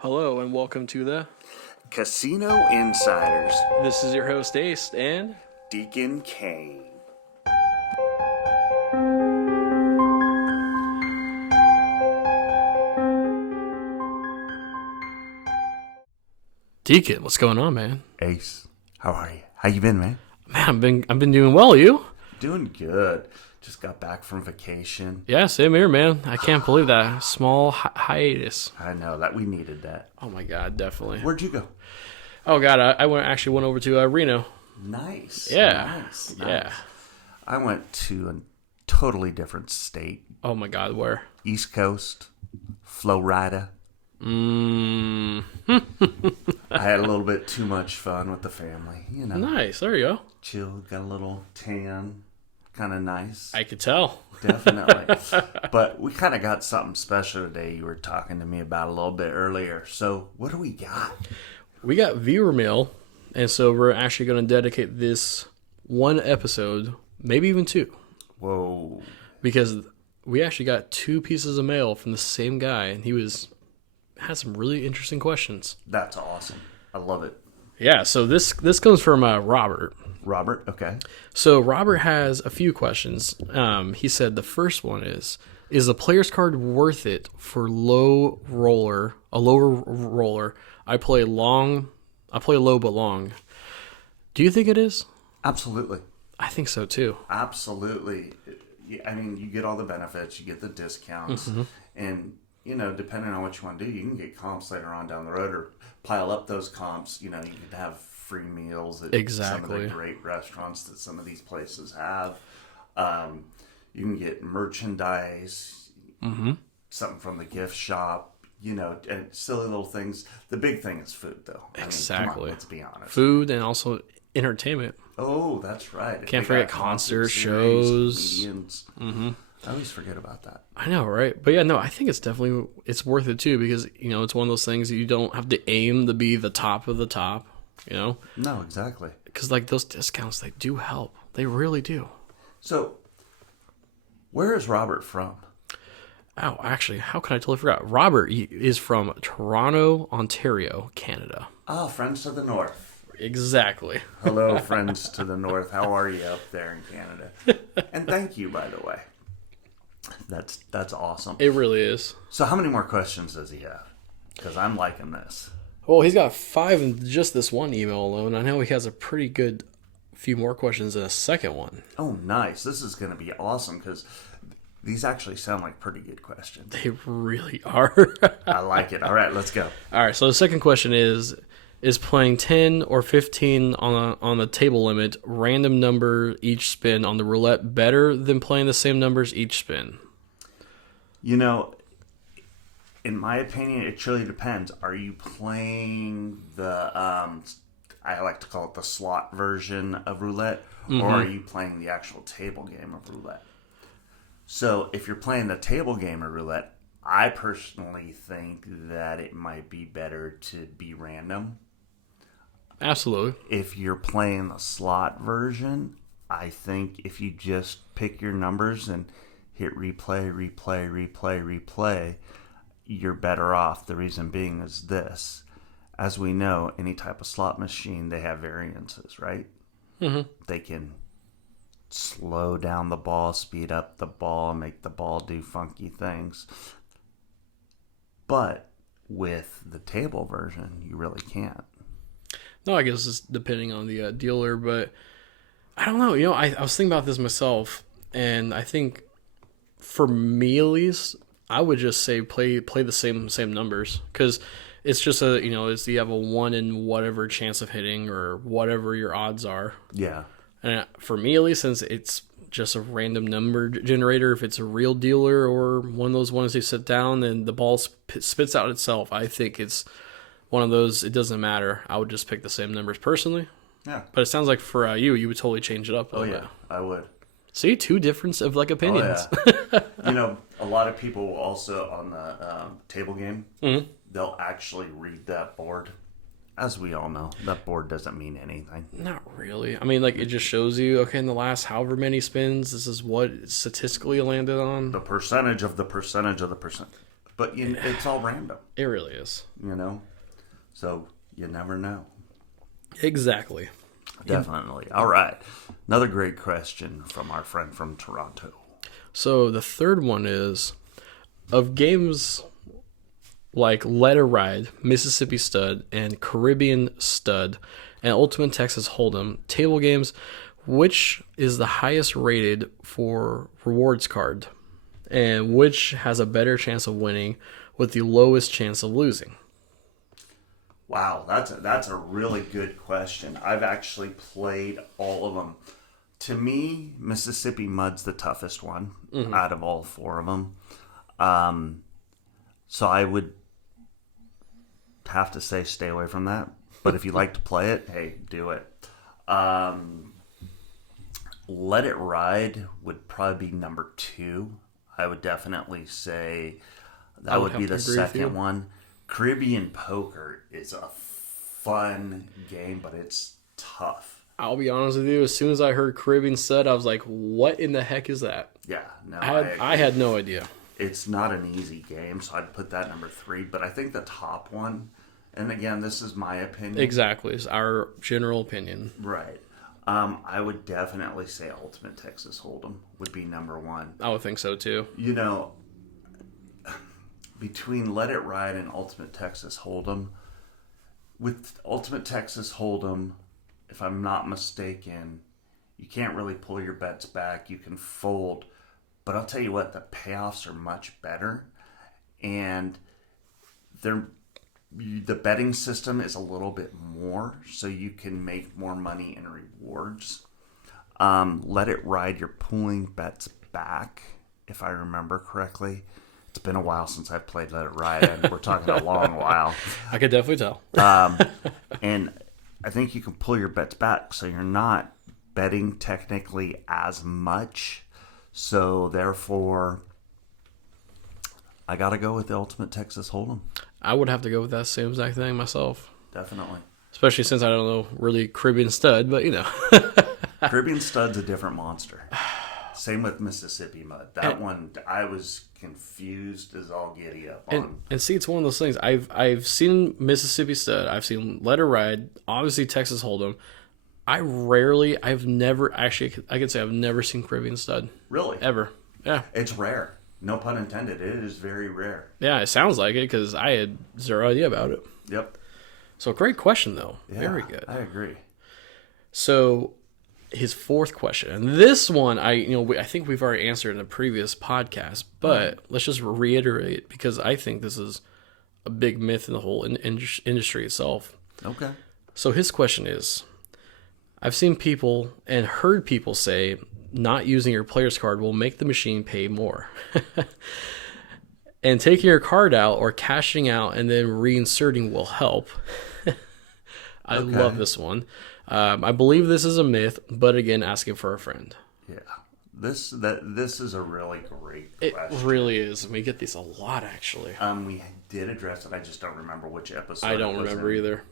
Hello and welcome to the Casino Insiders, This is your host Ace and Deacon Kane. Deacon. What's going on, man? Ace, how are you? How you been, man? Man, I've been doing well. You? Doing good. Just got back from vacation. Yeah, same here, man. I can't believe that small hiatus. I know that we needed that. Oh my god, definitely. Where'd you go? Oh god, I actually went over to Reno. Nice. Yeah, Nice. yeah. I went to a totally different state. Oh my god, where? East Coast, Florida. I I had a little bit too much fun with the family. You know, Nice. There you go. chill, got a little tan. Kind of nice. I could tell. Definitely. But we kind of got something special today you were talking to me about a little bit earlier. So what do we got? We got viewer mail, and so we're actually going to dedicate this one episode, maybe even two, Whoa. because we actually got two pieces of mail from the same guy, and he had some really interesting questions. That's awesome. I love it. Yeah, so this comes from Robert. Robert, okay. So Robert has a few questions. He said the first one is the player's card worth it for a lower roller? I play low but long. Do you think it is? Absolutely. I think so too. Absolutely. I mean, you get all the benefits, you get the discounts, and, you know, depending on what you want to do, you can get comps later on down the road or pile up those comps. You know, you can have free meals at some of the great restaurants that some of these places have. You can get merchandise, something from the gift shop, you know, and silly little things. The big thing is food, though. Exactly. I mean, come on, let's be honest. Food and also entertainment. Oh, that's right. Can't forget concerts, shows. Comedians. I always forget about that. I know, right? But yeah, no, I think it's worth it too, because, you know, it's one of those things that you don't have to aim to be the top of the top, you know? No, exactly. Because, like, those discounts, they do help. They really do. So, where is Robert from? Oh, actually, how can I totally forgot? Robert is from Toronto, Ontario, Canada. Oh, friends to the north. Exactly. Hello, friends to the north. How are you up there in Canada? And thank you, by the way. That's awesome. It really is. So how many more questions does he have? Because I'm liking this. Well, he's got 5 in just this one email alone. I know he has a pretty good few more questions in a second one. Oh, nice. This is going to be awesome because these actually sound like pretty good questions. They really are. I like it. All right, let's go. All right, so the second question is playing 10 or 15 on the table limit, random number each spin on the roulette better than playing the same numbers each spin? You know, in my opinion, it truly depends. Are you playing the, I like to call it the slot version of roulette, or are you playing the actual table game of roulette? So if you're playing the table game of roulette, I personally think that it might be better to be random. Absolutely. If you're playing the slot version, I think if you just pick your numbers and hit replay, you're better off. The reason being is this. As we know, any type of slot machine, they have variances, right? They can slow down the ball, speed up the ball, make the ball do funky things. But with the table version, you really can't. No, I guess it's depending on the dealer, but I don't know. You know, I was thinking about this myself, and I think for me at least, I would just say play the same numbers, because it's just you have a 1 in whatever chance of hitting or whatever your odds are. Yeah. And for me at least, since it's just a random number generator, if it's a real dealer or one of those ones they sit down and the ball spits out itself, I think it's one of those, it doesn't matter. I would just pick the same numbers personally. Yeah. But it sounds like for you would totally change it up. Oh, yeah, I would. See, two difference of like opinions. Oh, yeah. You know, a lot of people will also on the table game, they'll actually read that board. As we all know, that board doesn't mean anything. Not really. I mean, like, it just shows you, okay, in the last however many spins, this is what statistically landed on. The percentage of the percentage of the percent. But it's all random. It really is. So you never know. Exactly. Definitely. All right. Another great question from our friend from Toronto. So the third one is, of games like Let It Ride, Mississippi Stud, and Caribbean Stud, and Ultimate Texas Hold'em, table games, which is the highest rated for rewards card? And which has a better chance of winning with the lowest chance of losing? Wow, that's a really good question. I've actually played all of them. To me, Mississippi Mud's the toughest one out of all four of them. So I would have to say stay away from that. But if you like to play it, hey, do it. Let It Ride would probably be number 2. I would definitely say that would be the second one. Caribbean Poker is a fun game, but it's tough. I'll be honest with you, as soon as I heard Caribbean Stud, I was like, what in the heck is that? Yeah, no, I had no idea. It's not an easy game, so I'd put that number 3. But I think the top one, and again, this is my opinion. Exactly, it's our general opinion. Right. I would definitely say Ultimate Texas Hold'em would be number 1. I would think so too. Between Let It Ride and Ultimate Texas Hold'em, with Ultimate Texas Hold'em, if I'm not mistaken, you can't really pull your bets back. You can fold. But I'll tell you what, the payoffs are much better. And the betting system is a little bit more, so you can make more money in rewards. Let It Ride, you're pulling bets back, if I remember correctly. It's been a while since I've played Let It Ride, and we're talking a long while. I could definitely tell. And I think you can pull your bets back, so you're not betting technically as much. So therefore, I got to go with the Ultimate Texas Hold'em. I would have to go with that same exact thing myself. Definitely. Especially since I don't know really Caribbean Stud, but Caribbean Stud's a different monster. Same with Mississippi Mud. That one, I was confused as all giddy up on. And see, it's one of those things. I've seen Mississippi Stud. I've seen Let It Ride. Obviously, Texas Hold'em. I've never seen Caribbean Stud. Really? Ever. Yeah. It's rare. No pun intended. It is very rare. Yeah, it sounds like it because I had zero idea about it. Yep. So great question, though. Yeah, very good. I agree. So his fourth question, and this one, I think we've already answered in a previous podcast, but let's just reiterate because I think this is a big myth in the whole industry itself. Okay. So his question is, I've seen people and heard people say not using your player's card will make the machine pay more. And taking your card out or cashing out and then reinserting will help. I love this one. I believe this is a myth, but again, asking for a friend. Yeah. This is a really great question. It really is. We get these a lot, actually. We did address it. I just don't remember which episode. I don't remember either.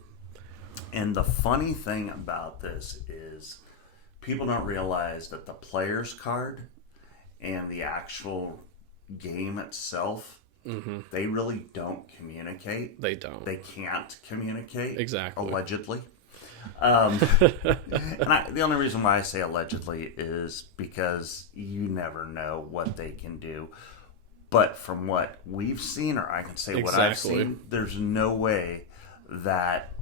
And the funny thing about this is people don't realize that the player's card and the actual game itself, they really don't communicate. They don't. They can't communicate. Exactly. Allegedly. And the only reason why I say allegedly is because you never know what they can do. But from what we've seen, or I can say what I've seen, there's no way that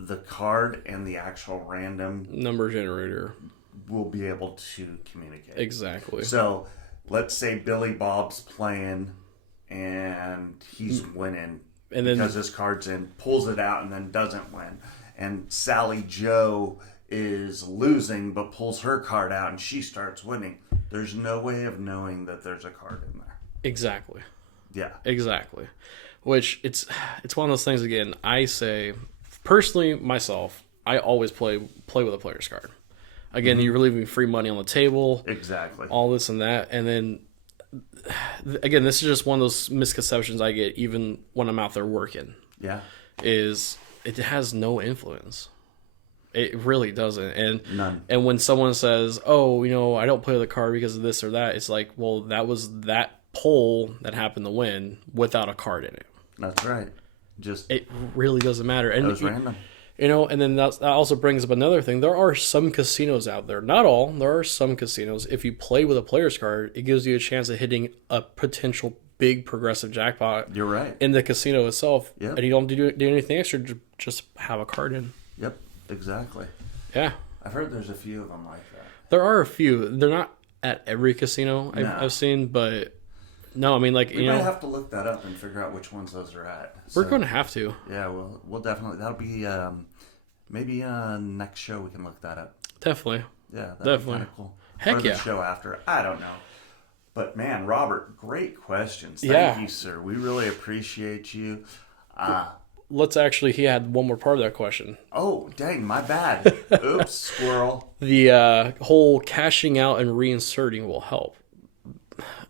the card and the actual random number generator will be able to communicate. Exactly. So let's say Billy Bob's playing and he's winning and then, because his card's in, pulls it out and then doesn't win. And Sally Joe is losing but pulls her card out and she starts winning. There's no way of knowing that there's a card in there. Exactly. Yeah. Exactly. Which it's one of those things, again, I say, personally, myself, I always play with a player's card. Again, you're leaving free money on the table. Exactly. All this and that. And then, again, this is just one of those misconceptions I get even when I'm out there working. Yeah. Is it has no influence. It really doesn't. And none. And when someone says, oh, I don't play with the card because of this or that, it's like, well, that was that pull that happened to win without a card in it. That's right. Just It really doesn't matter. And it was random. and then that also brings up another thing. There are some casinos out there, not all. There are some casinos. If you play with a player's card, it gives you a chance of hitting a potential big progressive jackpot. You're right. In the casino itself, Yep. and you don't do anything extra. Just have a card in. Yep, exactly. Yeah, I've heard there's a few of them like that. there are a few. They're not at every casino I've seen, but no, I mean like We might have to look that up and figure out which ones those are at. we're going to have to. Yeah, we'll definitely. That'll be maybe next show we can look that up. Definitely. Yeah, that'd Definitely. be kind of cool. Heck or the yeah. show after. I don't know. But man, Robert, great questions. Thank Yeah. you, sir. We really appreciate you. He had one more part of that question. Oh, dang, my bad. Oops, squirrel. The whole cashing out and reinserting will help.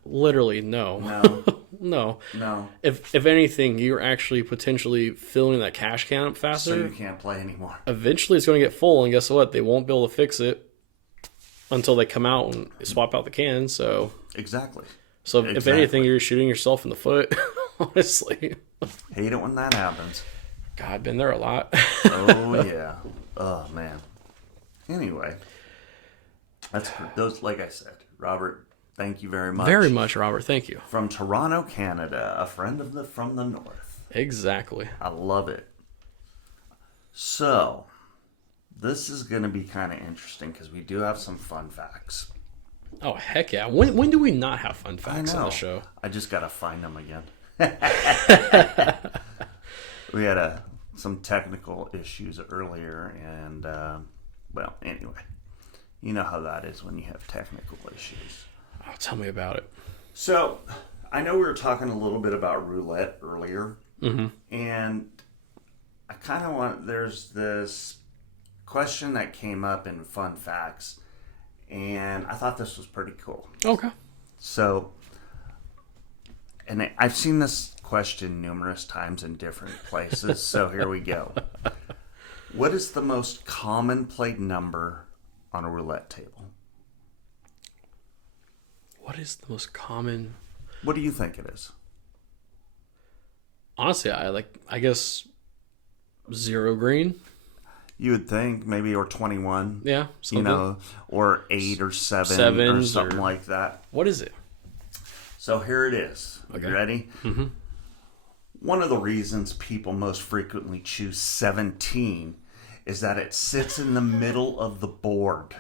Literally, no. No, No. no. If anything, you're actually potentially filling that cash can up faster. So you can't play anymore. Eventually, it's going to get full, and guess what? They won't be able to fix it until they come out and swap out the cans. So, Exactly. if anything, you're shooting yourself in the foot. Honestly, Hate it when that happens. God, been there a lot. Oh, yeah. Oh, man. Anyway. That's those. Like I said, Robert, thank you very much. Very much, Robert. Thank you. From Toronto, Canada, a friend from the north. Exactly. I love it. So, this is going to be kind of interesting because we do have some fun facts. Oh, heck yeah. When do we not have fun facts I know. on the show? I just got to find them again. We had some technical issues earlier, and, well, anyway. You know how that is when you have technical issues. Oh, tell me about it. So, I know we were talking a little bit about roulette earlier, and I kind of want, there's this question that came up in Fun Facts, and I thought this was pretty cool. Okay. So, and I've seen this question numerous times in different places, so here we go. What is the most common played number on a roulette table? What is the most common? What do you think it is? Honestly, I guess 0 green. You would think maybe, or 21. Yeah, something. Or 8 or 7 or Sevens something or- like that. What is it? So here it is. Okay. You ready? Mm-hmm. One of the reasons people most frequently choose 17 is that it sits in the middle of the board,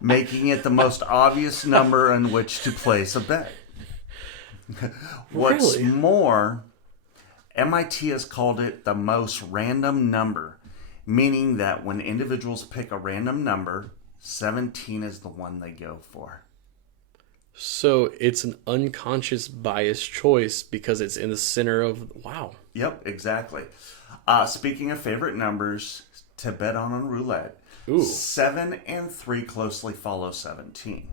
making it the most obvious number on which to place a bet. What's Really? more, MIT has called it the most random number, meaning that when individuals pick a random number, 17 is the one they go for. So it's an unconscious bias choice because it's in the center of... Wow. Yep, exactly. Speaking of favorite numbers to bet on roulette, Ooh. 7 and 3 closely follow 17.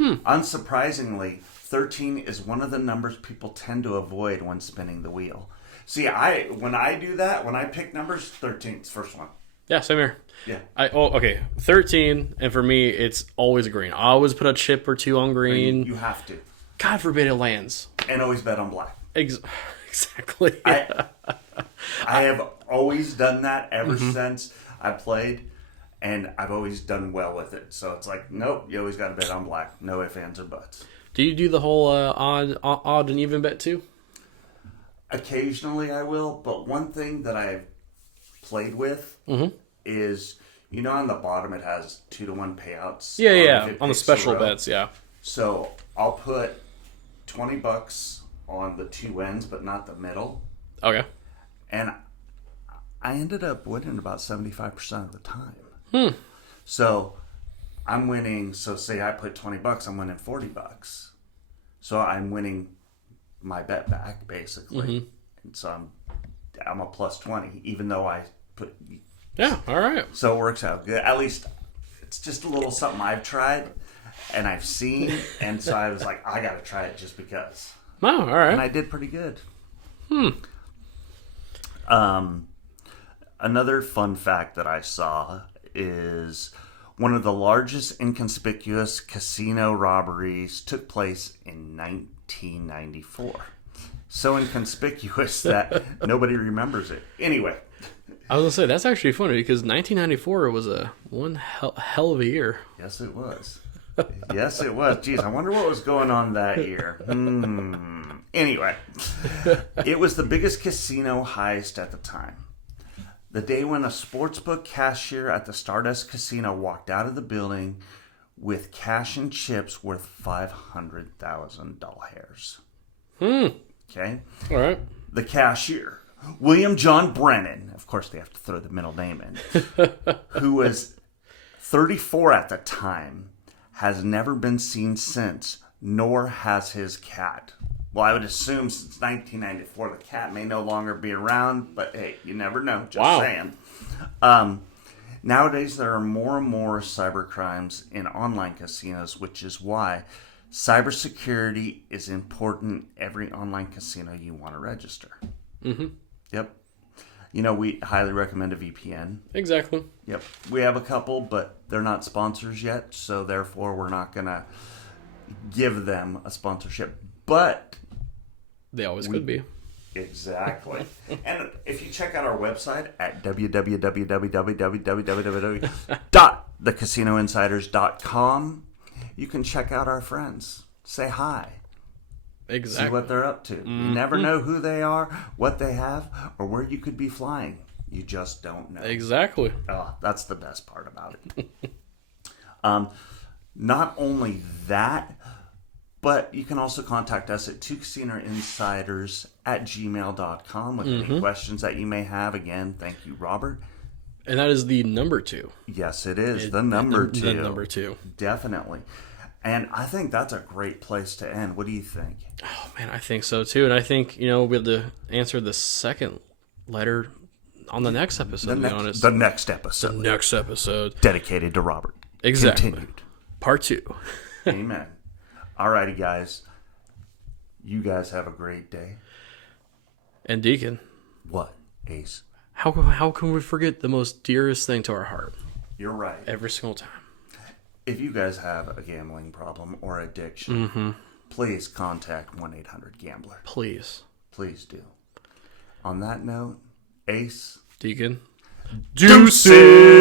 Unsurprisingly, 13 is one of the numbers people tend to avoid when spinning the wheel. See, when I do that, when I pick numbers, 13 is the first one. Yeah, same here. Yeah. Okay. 13, and for me, it's always green. I always put a chip or two on green. You have to. God forbid it lands. And always bet on black. Exactly. I have always done that ever since I played, and I've always done well with it. So it's like, nope, you always got to bet on black. No ifs, ands, or buts. Do you do the whole odd and even bet too? Occasionally I will, but one thing that I've played with is, on the bottom it has 2-to-1 payouts. Yeah. On the picks special a row. bets, yeah. So I'll put $20 on the two ends, but not the middle. Okay. And I ended up winning about 75% of the time. So I'm winning. So say I put $20, I'm winning $40. So I'm winning my bet back basically. And so I'm a plus 20, even though I put. Yeah. All right. So it works out good. At least it's just a little something I've tried and I've seen, and so I was like, I got to try it just because. Oh, all right. And I did pretty good. Another fun fact that I saw is One of the largest inconspicuous casino robberies took place in 1994. So inconspicuous that nobody remembers it. Anyway. I was going to say, that's actually funny because 1994 was one hell of a year. Yes, it was. Yes, it was. Geez, I wonder what was going on that year. Anyway, it was the biggest casino heist at the time. The day when a sportsbook cashier at the Stardust Casino walked out of the building with cash and chips worth $500,000. Okay? All right. The cashier, William John Brennan, of course they have to throw the middle name in, who was 34 at the time, has never been seen since, nor has his cat. Well, I would assume since 1994 the cat may no longer be around, but hey, you never know. Just saying. Nowadays, there are more and more cyber crimes in online casinos, which is why cybersecurity is important every online casino you want to register. Mm-hmm. Yep. You know, we highly recommend a VPN. Exactly. Yep. We have a couple, but they're not sponsors yet, so therefore we're not going to give them a sponsorship. But they always could be. Exactly. And if you check out our website at www.thecasinoinsiders.com, you can check out our friends. Say hi. Exactly. See what they're up to. You never know who they are, what they have, or where you could be flying. You just don't know. Exactly. Oh, that's the best part about it. Not only that, but you can also contact us at twocasinoinsiders@gmail.com with any questions that you may have. Again, thank you, Robert. And that is the number 2. Yes, it is. The number 2. The number 2. Definitely. And I think that's a great place to end. What do you think? Oh, man, I think so, too. And I think, we'll have to answer the second letter on the next episode, to be honest. The next episode. The next episode. Dedicated to Robert. Exactly. Continued. Part 2. Amen. Alrighty, guys. You guys have a great day. And Deacon. What, Ace? How can we forget the most dearest thing to our heart? You're right. Every single time. If you guys have a gambling problem or addiction, please contact 1-800-GAMBLER. Please. Please do. On that note, Ace. Deacon. Deuces!